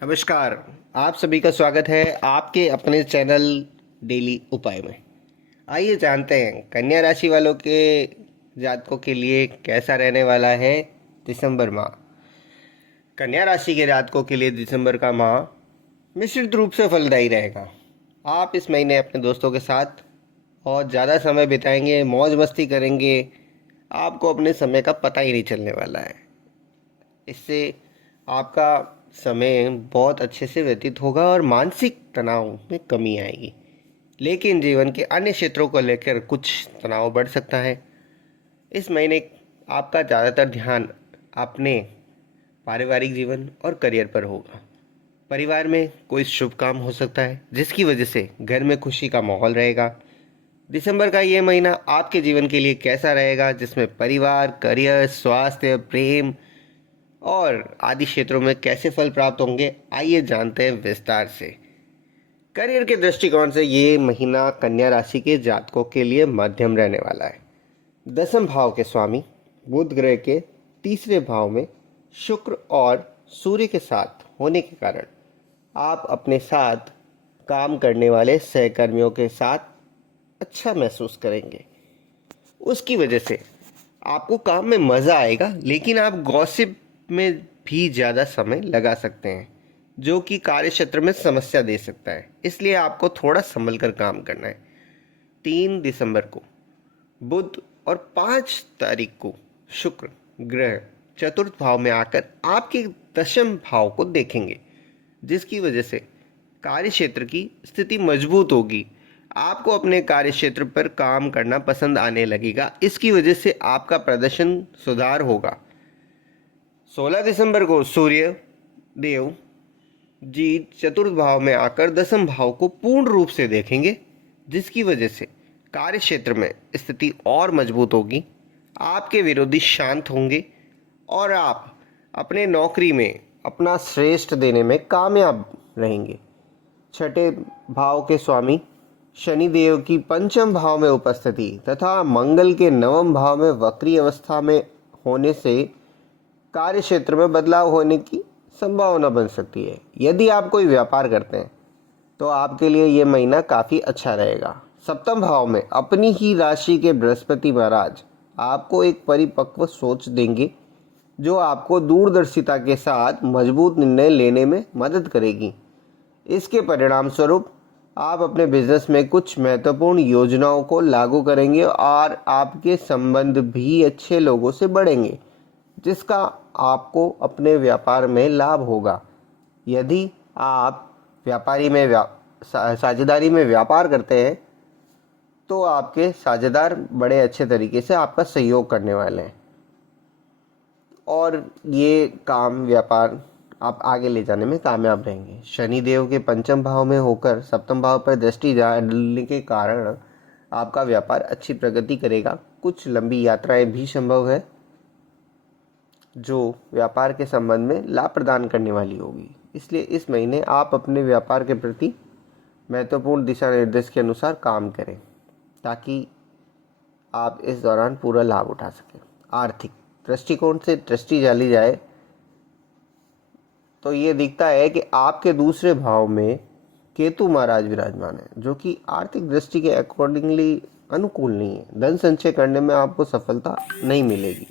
नमस्कार। आप सभी का स्वागत है आपके अपने चैनल डेली उपाय में। आइए जानते हैं कन्या राशि वालों के जातकों के लिए कैसा रहने वाला है दिसंबर माह। कन्या राशि के जातकों के लिए दिसंबर का माह मिश्रित रूप से फलदायी रहेगा। आप इस महीने अपने दोस्तों के साथ और ज़्यादा समय बिताएंगे, मौज मस्ती करेंगे। आपको अपने समय का पता ही नहीं चलने वाला है। इससे आपका समय बहुत अच्छे से व्यतीत होगा और मानसिक तनाव में कमी आएगी। लेकिन जीवन के अन्य क्षेत्रों को लेकर कुछ तनाव बढ़ सकता है। इस महीने आपका ज़्यादातर ध्यान अपने पारिवारिक जीवन और करियर पर होगा। परिवार में कोई शुभ काम हो सकता है जिसकी वजह से घर में खुशी का माहौल रहेगा। दिसंबर का ये महीना आपके जीवन के लिए कैसा रहेगा, जिसमें परिवार, करियर, स्वास्थ्य, प्रेम और आदि क्षेत्रों में कैसे फल प्राप्त होंगे, आइए जानते हैं विस्तार से। करियर के दृष्टिकोण से ये महीना कन्या राशि के जातकों के लिए मध्यम रहने वाला है। दसम भाव के स्वामी बुध ग्रह के तीसरे भाव में शुक्र और सूर्य के साथ होने के कारण आप अपने साथ काम करने वाले सहकर्मियों के साथ अच्छा महसूस करेंगे। उसकी वजह से आपको काम में मज़ा आएगा, लेकिन आप गॉसिप में भी ज़्यादा समय लगा सकते हैं जो कि कार्य क्षेत्र में समस्या दे सकता है। इसलिए आपको थोड़ा संभल कर काम करना है। 3 दिसंबर को बुध और 5 तारीख को शुक्र ग्रह चतुर्थ भाव में आकर आपके दशम भाव को देखेंगे, जिसकी वजह से कार्य क्षेत्र की स्थिति मजबूत होगी। आपको अपने कार्य क्षेत्र पर काम करना पसंद आने लगेगा। इसकी वजह से आपका प्रदर्शन सुधार होगा। 16 दिसंबर को सूर्य देव जी चतुर्थ भाव में आकर दसम भाव को पूर्ण रूप से देखेंगे, जिसकी वजह से कार्य क्षेत्र में स्थिति और मजबूत होगी। आपके विरोधी शांत होंगे और आप अपने नौकरी में अपना श्रेष्ठ देने में कामयाब रहेंगे। छठे भाव के स्वामी शनिदेव की पंचम भाव में उपस्थिति तथा मंगल के नवम भाव में वक्री अवस्था में होने से कार्य क्षेत्र में बदलाव होने की संभावना बन सकती है। यदि आप कोई व्यापार करते हैं तो आपके लिए ये महीना काफ़ी अच्छा रहेगा। सप्तम भाव में अपनी ही राशि के बृहस्पति महाराज आपको एक परिपक्व सोच देंगे जो आपको दूरदर्शिता के साथ मजबूत निर्णय लेने में मदद करेगी। इसके परिणाम स्वरूप आप अपने बिजनेस में कुछ महत्वपूर्ण योजनाओं को लागू करेंगे और आपके संबंध भी अच्छे लोगों से बढ़ेंगे, जिसका आपको अपने व्यापार में लाभ होगा। यदि आप व्यापारी में साझेदारी में व्यापार करते हैं तो आपके साझेदार बड़े अच्छे तरीके से आपका सहयोग करने वाले हैं और ये काम व्यापार आप आगे ले जाने में कामयाब रहेंगे। शनि देव के पंचम भाव में होकर सप्तम भाव पर दृष्टि डालने के कारण आपका व्यापार अच्छी प्रगति करेगा। कुछ लंबी यात्राएं भी संभव है जो व्यापार के संबंध में लाभ प्रदान करने वाली होगी। इसलिए इस महीने आप अपने व्यापार के प्रति महत्वपूर्ण दिशा निर्देश के अनुसार काम करें ताकि आप इस दौरान पूरा लाभ उठा सकें। आर्थिक दृष्टिकोण से दृष्टि डाली जाए तो ये दिखता है कि आपके दूसरे भाव में केतु महाराज विराजमान है, जो कि आर्थिक दृष्टि के अकॉर्डिंगली अनुकूल नहीं है। धन संचय करने में आपको सफलता नहीं मिलेगी।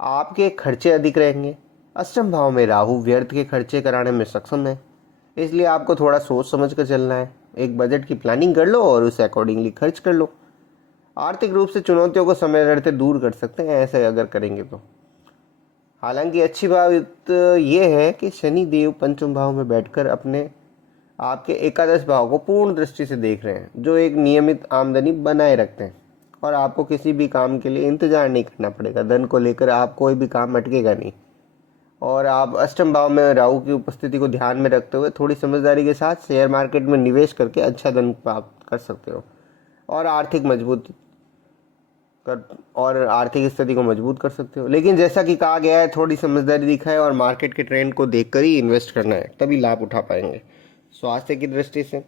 आपके खर्चे अधिक रहेंगे। अष्टम भाव में राहु व्यर्थ के खर्चे कराने में सक्षम है, इसलिए आपको थोड़ा सोच समझ कर चलना है। एक बजट की प्लानिंग कर लो और उसे अकॉर्डिंगली खर्च कर लो। आर्थिक रूप से चुनौतियों को समय रहते दूर कर सकते हैं ऐसे अगर करेंगे तो। हालांकि अच्छी बात यह है कि शनि देव पंचम भाव में बैठकर अपने आपके एकादश भाव को पूर्ण दृष्टि से देख रहे हैं, जो एक नियमित आमदनी बनाए रखते हैं और आपको किसी भी काम के लिए इंतजार नहीं करना पड़ेगा। धन को लेकर आप कोई भी काम अटकेगा नहीं। और आप अष्टम भाव में राहु की उपस्थिति को ध्यान में रखते हुए थोड़ी समझदारी के साथ शेयर मार्केट में निवेश करके अच्छा धन प्राप्त कर सकते हो और आर्थिक स्थिति को मजबूत कर सकते हो। लेकिन जैसा कि कहा गया है, थोड़ी समझदारी दिखाए और मार्केट के ट्रेंड को देखकर ही इन्वेस्ट करना है, तभी लाभ उठा पाएंगे। स्वास्थ्य की दृष्टि से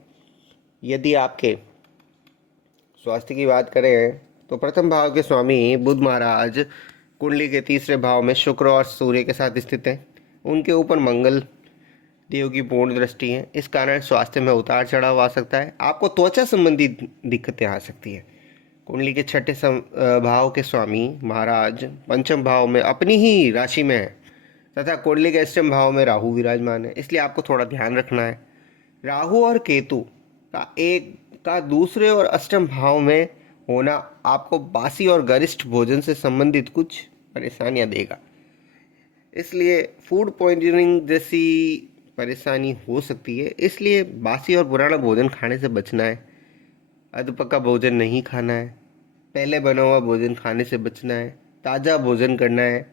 यदि आपके स्वास्थ्य की बात करें तो प्रथम भाव के स्वामी बुध महाराज कुंडली के तीसरे भाव में शुक्र और सूर्य के साथ स्थित हैं। उनके ऊपर मंगल देव की पूर्ण दृष्टि है, इस कारण स्वास्थ्य में उतार चढ़ाव आ सकता है। आपको त्वचा संबंधित दिक्कतें आ सकती है। कुंडली के छठे भाव के स्वामी महाराज पंचम भाव में अपनी ही राशि में है तथा कुंडली के अष्टम भाव में राहु विराजमान है, इसलिए आपको थोड़ा ध्यान रखना है। राहु और केतु का दूसरे और अष्टम भाव में होना आपको बासी और गरिष्ठ भोजन से संबंधित कुछ परेशानियां देगा, इसलिए फूड पॉइजनिंग जैसी परेशानी हो सकती है। इसलिए बासी और पुराना भोजन खाने से बचना है। अधपका भोजन नहीं खाना है। पहले बना हुआ भोजन खाने से बचना है। ताज़ा भोजन करना है।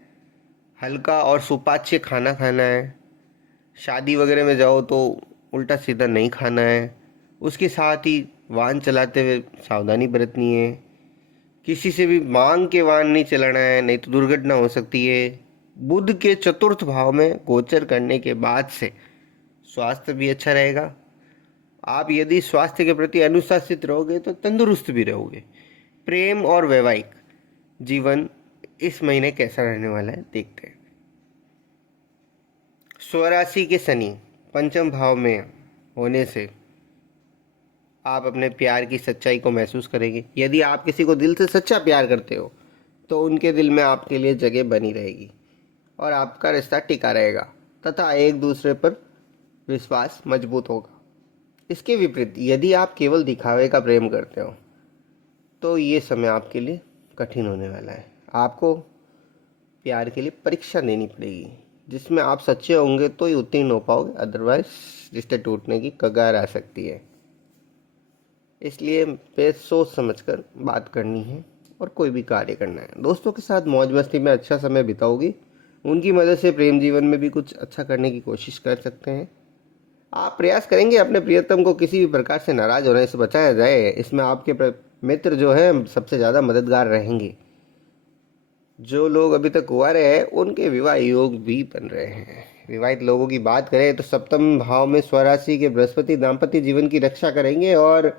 हल्का और सुपाच्य खाना खाना है। शादी वगैरह में जाओ तो उल्टा सीधा नहीं खाना है। उसके साथ ही वाहन चलाते हुए सावधानी बरतनी है। किसी से भी मांग के वाहन नहीं चलाना है, नहीं तो दुर्घटना हो सकती है। बुध के चतुर्थ भाव में गोचर करने के बाद से स्वास्थ्य भी अच्छा रहेगा। आप यदि स्वास्थ्य के प्रति अनुशासित रहोगे तो तंदुरुस्त भी रहोगे। प्रेम और वैवाहिक जीवन इस महीने कैसा रहने वाला है, देखते हैं। स्वराशि के शनि पंचम भाव में होने से आप अपने प्यार की सच्चाई को महसूस करेंगे। यदि आप किसी को दिल से सच्चा प्यार करते हो तो उनके दिल में आपके लिए जगह बनी रहेगी और आपका रिश्ता टिका रहेगा तथा एक दूसरे पर विश्वास मजबूत होगा। इसके विपरीत यदि आप केवल दिखावे का प्रेम करते हो तो ये समय आपके लिए कठिन होने वाला है। आपको प्यार के लिए परीक्षा देनी पड़ेगी, जिसमें आप सच्चे होंगे तो ही उत्तीर्ण हो पाओगे, अदरवाइज रिश्ते टूटने की कगार आ सकती है। इसलिए पे सोच समझकर बात करनी है और कोई भी कार्य करना है। दोस्तों के साथ मौज मस्ती में अच्छा समय बिताओगी। उनकी मदद से प्रेम जीवन में भी कुछ अच्छा करने की कोशिश कर सकते हैं। आप प्रयास करेंगे अपने प्रियतम को किसी भी प्रकार से नाराज होने से बचाया जाए। इसमें आपके मित्र जो है सबसे ज़्यादा मददगार रहेंगे। जो लोग अभी तक कुंवारे हैं उनके विवाह योग भी बन रहे हैं। विवाहित लोगों की बात करें तो सप्तम भाव में स्वराशि के बृहस्पति दाम्पत्य जीवन की रक्षा करेंगे और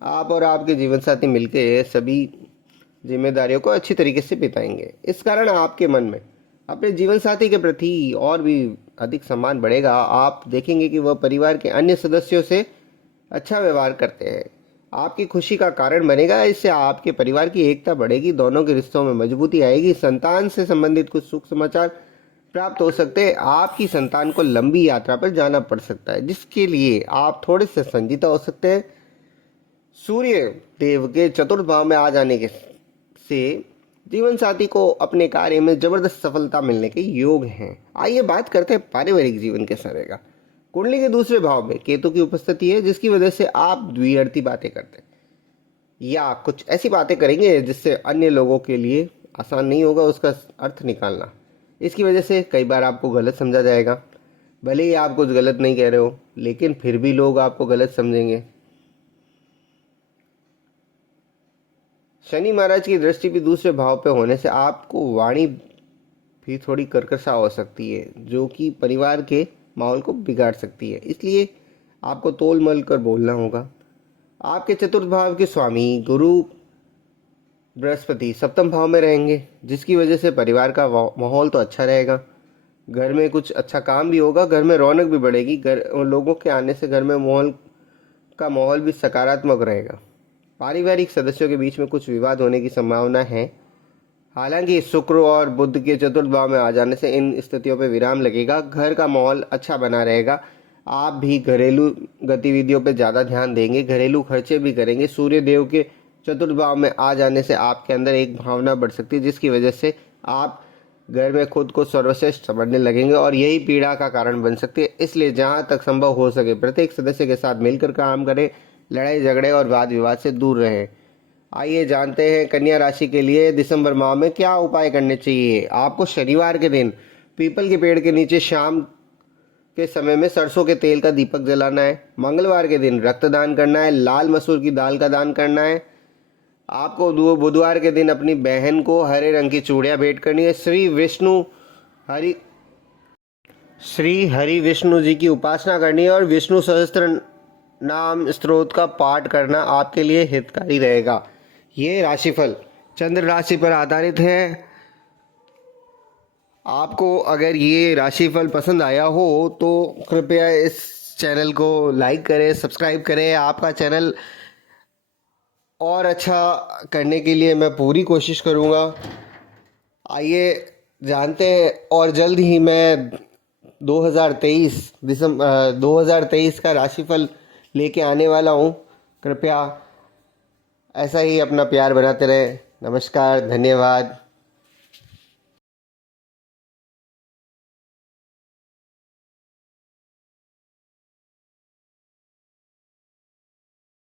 आप और आपके जीवन साथी मिलकर सभी जिम्मेदारियों को अच्छी तरीके से बिताएंगे। इस कारण आपके मन में अपने जीवन साथी के प्रति और भी अधिक सम्मान बढ़ेगा। आप देखेंगे कि वह परिवार के अन्य सदस्यों से अच्छा व्यवहार करते हैं, आपकी खुशी का कारण बनेगा। इससे आपके परिवार की एकता बढ़ेगी, दोनों के रिश्तों में मजबूती आएगी। संतान से संबंधित कुछ सुख समाचार प्राप्त हो सकते हैं। आपकी संतान को लंबी यात्रा पर जाना पड़ सकता है, जिसके लिए आप थोड़े से संजीदा हो सकते हैं। सूर्य देव के चतुर्थ भाव में आ जाने के से जीवन साथी को अपने कार्य में जबरदस्त सफलता मिलने के योग हैं। आइए बात करते हैं पारिवारिक जीवन कैसा रहेगा। कुंडली के दूसरे भाव में केतु की उपस्थिति है, जिसकी वजह से आप द्विअर्थी बातें करते हैं या कुछ ऐसी बातें करेंगे जिससे अन्य लोगों के लिए आसान नहीं होगा उसका अर्थ निकालना। इसकी वजह से कई बार आपको गलत समझा जाएगा। भले ही आप कुछ गलत नहीं कह रहे हो, लेकिन फिर भी लोग आपको गलत समझेंगे। शनि महाराज की दृष्टि भी दूसरे भाव पे होने से आपको वाणी भी थोड़ी कर्कशा हो सकती है, जो कि परिवार के माहौल को बिगाड़ सकती है। इसलिए आपको तोल मल कर बोलना होगा। आपके चतुर्थ भाव के स्वामी गुरु बृहस्पति सप्तम भाव में रहेंगे, जिसकी वजह से परिवार का माहौल तो अच्छा रहेगा। घर में कुछ अच्छा काम भी होगा, घर में रौनक भी बढ़ेगी। लोगों के आने से घर में माहौल भी सकारात्मक रहेगा। पारिवारिक सदस्यों के बीच में कुछ विवाद होने की संभावना है। हालांकि शुक्र और बुध के चतुर्थ भाव में आ जाने से इन स्थितियों पर विराम लगेगा। घर का माहौल अच्छा बना रहेगा। आप भी घरेलू गतिविधियों पर ज़्यादा ध्यान देंगे, घरेलू खर्चे भी करेंगे। सूर्य देव के चतुर्थ भाव में आ जाने से आपके अंदर एक भावना बढ़ सकती है, जिसकी वजह से आप घर में खुद को सर्वश्रेष्ठ समझने लगेंगे और यही पीड़ा का कारण बन सकती है। इसलिए जहाँ तक संभव हो सके प्रत्येक सदस्य के साथ मिलकर काम करें, लड़ाई झगड़े और वाद विवाद से दूर रहें। आइए जानते हैं कन्या राशि के लिए दिसंबर माह में क्या उपाय करने चाहिए। आपको शनिवार के दिन पीपल के पेड़ के नीचे शाम के समय में सरसों के तेल का दीपक जलाना है। मंगलवार के दिन रक्तदान करना है। लाल मसूर की दाल का दान करना है। आपको बुधवार के दिन अपनी बहन को हरे रंग की चूड़ियाँ भेंट करनी है। श्री हरि विष्णु जी की उपासना करनी है और विष्णु सहस्त्र नाम स्तोत्र का पाठ करना आपके लिए हितकारी रहेगा। ये राशिफल चंद्र राशि पर आधारित है आपको अगर ये राशिफल पसंद आया हो तो कृपया इस चैनल को लाइक करें, सब्सक्राइब करें। आपका चैनल और अच्छा करने के लिए मैं पूरी कोशिश करूँगा। आइए जानते हैं, और जल्द ही मैं 2023 का राशिफल लेके आने वाला हूँ। कृपया ऐसा ही अपना प्यार बनाते रहें। नमस्कार, धन्यवाद।